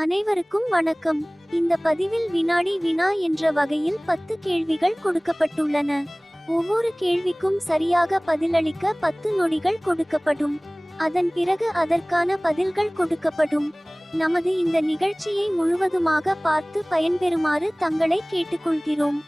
அனைவருக்கும் வணக்கம். இந்த பதிவில் வினாடி வினா என்ற வகையில் பத்து கேள்விகள் கொடுக்கப்பட்டுள்ளன. ஒவ்வொரு கேள்விக்கும் சரியாக பதிலளிக்க பத்து நொடிகள் கொடுக்கப்படும். அதன் பிறகு அதற்கான பதில்கள் கொடுக்கப்படும். நமது இந்த நிகழ்ச்சியை முழுவதுமாக பார்த்து பயன்பெறுமாறு தங்களை கேட்டுக்கொள்கிறோம்.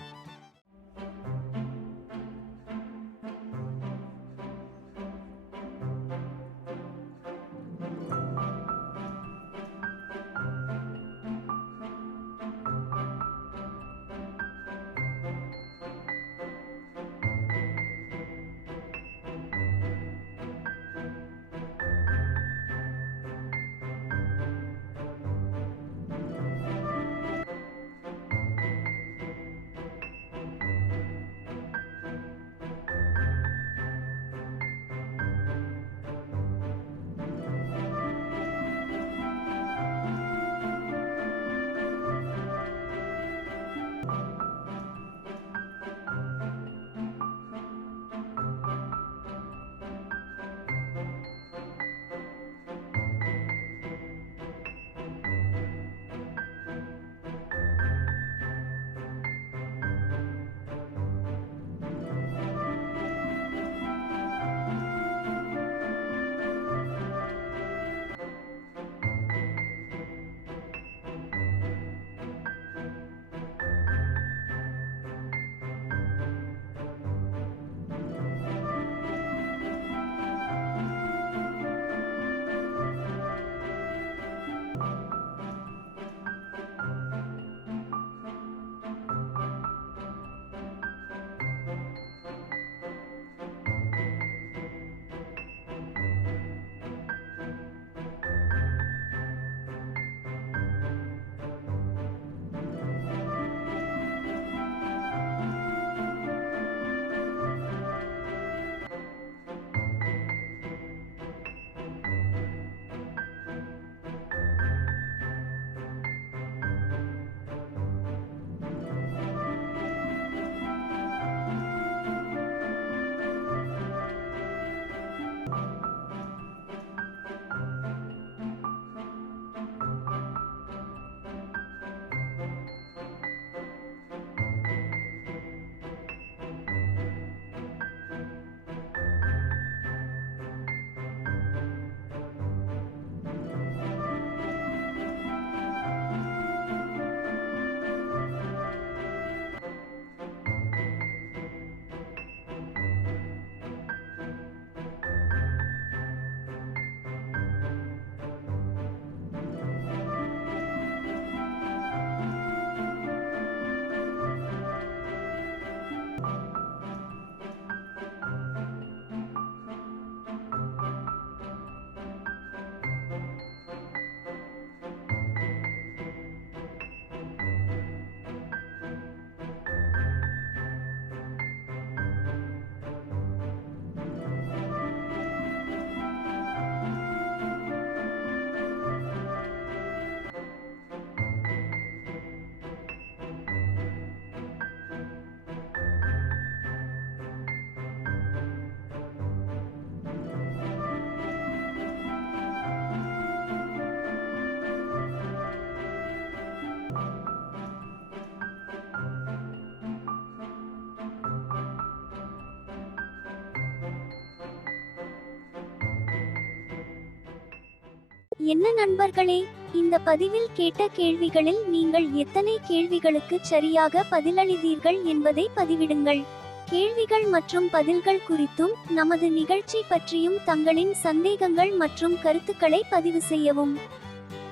என்ன நண்பர்களே இந்த பதிவில் கேட்ட கேள்விகளில் நீங்கள் எத்தனை கேள்விகளுக்கு சரியாக பதிலளிதீர்கள் என்பதை பதிவிடுங்கள். கேள்விகள் மற்றும் பதில்கள் குறித்தும் நமது நிகழ்ச்சி பற்றியும் தங்களின் சந்தேகங்கள் மற்றும் கருத்துக்களை பதிவு செய்யவும்.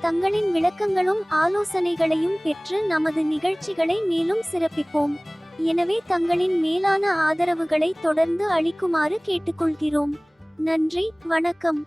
தங்களின் விளக்கங்களும் ஆலோசனைகளையும் பெற்று நமது நிகழ்ச்சிகளை மேலும் சிறப்பிப்போம். எனவே தங்களின் மேலான ஆதரவுகளை தொடர்ந்து அளிக்குமாறு கேட்டுக்கொள்கிறோம். நன்றி வணக்கம்.